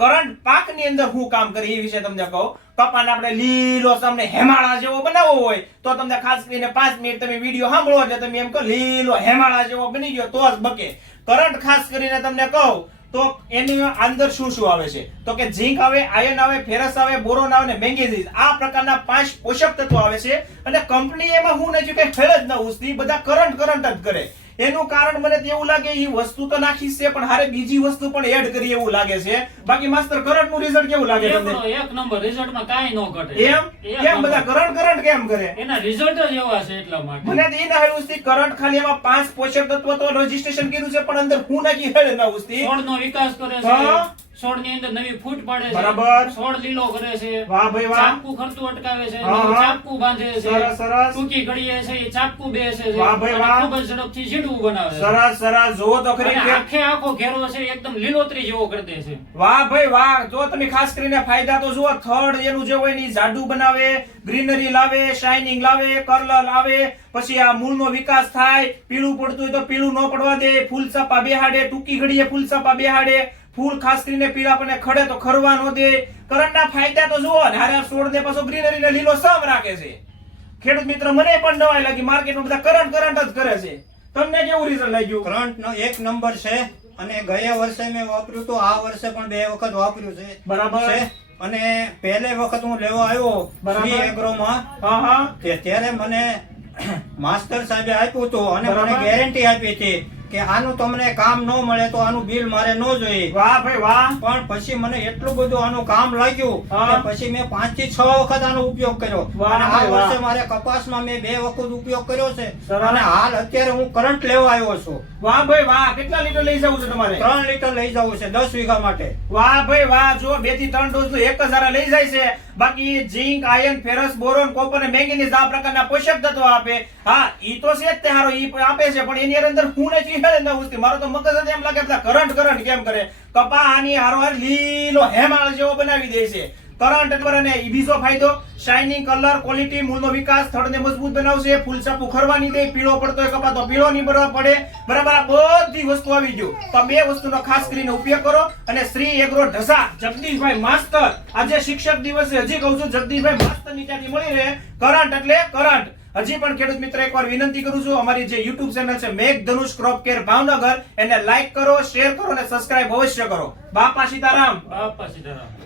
Current પાકની અંદર શું કામ કરે એ વિશે તમને કહું. કપાને આપણે લીલો સામને હેમાળા જેવો બનાવવો હોય તો તમને ખાસ કરીને 5 મિનિટ તમે વિડીયો સાંભળો એટલે તમે એમ કહો લીલો હેમાળા જેવો બની ગયો તો જ બકે. કરંટ ખાસ કરીને તમને કહું તો એની અંદર શું શું આવે છે તો કે ઝીંક આવે, આયર્ન આવે, ફેરસ આવે, બોરોન આવે ને મેંગેનીઝ. આ પ્રકારના 5 પોષક તત્વો આવે છે અને કંપની એમાં હું નથી કે ખેલ જ ન ઉસતી, બધા કરંટ જ કરે. એનું કારણ મને એવું લાગે એ વસ્તુ તો નાખી છે પણ હારે બીજી વસ્તુ પણ એડ કરી એવું લાગે છે. બાકી માસ્ટર કરંટ નું રિઝલ્ટ કેવું લાગે તમને? એક નંબર રિઝલ્ટ માં કાઈ ન ઘટે. કેમ બધા કરંટ કેમ કરે? એના રિઝલ્ટ જ એવા છે એટલા માટે. મને તો એ ના ઉસતી કરંટ ખાલી એમાં 5 પોષક તત્વો તો રજીસ્ટ્રેશન કર્યું છે પણ અંદર હું નાખી હેડ ના ઉસતી. છોડનો વિકાસ કરે છે, છોડની અંદર નવી ફૂટ પાડે છે, બરાબર, છોડ લીલો કરે છે, વાહ ભાઈ વાહ, ચાપકું ખરતું અટકાવે છે, ચાપકું બાંધે છે, સરસ ટૂંકી ઘડીએ છે એ ચાપકું બેસે છે, વાહ ભાઈ વાહ, ખૂબ જ ઝડપથી ઝીણું બનાવે છે. સરસ જો તો ખરી આખે આખો ઘેરો છે એકદમ લીલોતરી જેવો કરી દે છે. વાહ ભાઈ વાહ. જો તમે ખાસ કરીને ફાયદા તો જુઓ. થડ એનું જે હોય ની જાડું બનાવે, ગ્રીનરી લાવે, શાઇનિંગ લાવે, કર્લ લાવે, પછી આ મૂળનો વિકાસ થાય, પીળું પડતું હોય તો પીળું ન પડવા દે, ફૂલ ચાપા બેહાડે, ટૂંકી ઘડીએ ફૂલ ચાપા બેહાડે, ફૂલ ખાસ કરીને પીળા પણ ખડે તો ખરવા ન દે. કરંટના ફાયદા તો જુઓ ને હારે છોડને પાછો ગ્રીનરી ને લીલો સમ રાખે છે. ખેડૂત મિત્ર મને પણ નવાઈ લાગી, માર્કેટમાં બધા કરંટ જ કરે છે. તમને કેવું રિઝલ્ટ લાગ્યું? કરંટ નો એક નંબર છે અને ગયા વર્ષે મેં વાપર્યું તો આ વર્ષે પણ 2 વખત વાપર્યું છે. બરાબર છે. અને પહેલે વખત હું લેવા આવ્યો શ્રી એગ્રોમાં, ત્યારે મને માસ્ટર સાહેબે આપ્યું હતું અને મને ગેરંટી આપી હતી કે આનું તમને કામ ન મળે તો આનું બિલ મારે ન જોઈએ. વાહ ભાઈ વાહ. પણ પછી મને એટલું બધું આનું કામ લાગ્યું કે પછી મેં 5 થી 6 વખત આનો ઉપયોગ કર્યો અને આ વર્ષે મારે કપાસમાં મેં 2 વખત ઉપયોગ કર્યો છે અને હાલ અત્યારે હું કરંટ લેવા આવ્યો છું. વાહ ભાઈ વાહ. કેટલા લીટર લઈ જવું છે તમારે? 3 લીટર લઈ જવું છે 10 વીઘા માટે. વાહ ભાઈ વાહ. જો 2 થી 3 ડોઝ તો એક હજાર લઈ જાય છે. બાકી ઝીંક, આયર્ન, ફેરસ, બોરોન, કોપર અને મેંગેનીઝ આ પ્રકારના પોષક તત્વો આપે. હા ઈ તો છે જ તે હારો ઈ આપે છે પણ એની અંદર હું નથી હેડ ન ઉસતી. મારો તો મગજ જ એમ લાગે બધા કરંટ કેમ કરે. કપા આની હારો લીલો હેમાળ જેવો બનાવી દે છે. કરંટ એટલે અને બીજો ફાયદો શાઇનિંગ, કલર, ક્વોલિટી, મૂળનો વિકાસ, થડને મજબૂત બનાવશે, ફૂલ ચાપુ ખરવા નહીં દે, પીળો પડતો હોય કપા તો પીળો નહીં પડે. બરાબર આ બધી વસ્તુ આવી ગયું. તો 2 વસ્તુનો ખાસ કરીને ઉપયોગ કરો. અને શ્રી એગ્રો ઢસા જગદીશભાઈ માસ્ટર આજે શિક્ષક દિવસે હજી કહું છું જગદીશભાઈ માસ્ટર ની ત્યાંથી મળી રહે. કરંટ એટલે કરંટ. હજી પણ ખેડૂત મિત્ર એકવાર વિનંતી કરું છું, અમારી જે YouTube ચેનલ છે મેઘ ધનુષ ક્રોપ કેર ભાવનગર, એને લાઈક કરો, શેર કરો અને સબસ્ક્રાઇબ અવશ્ય કરો. બાપા સીતારામ. બાપા સીતારામ.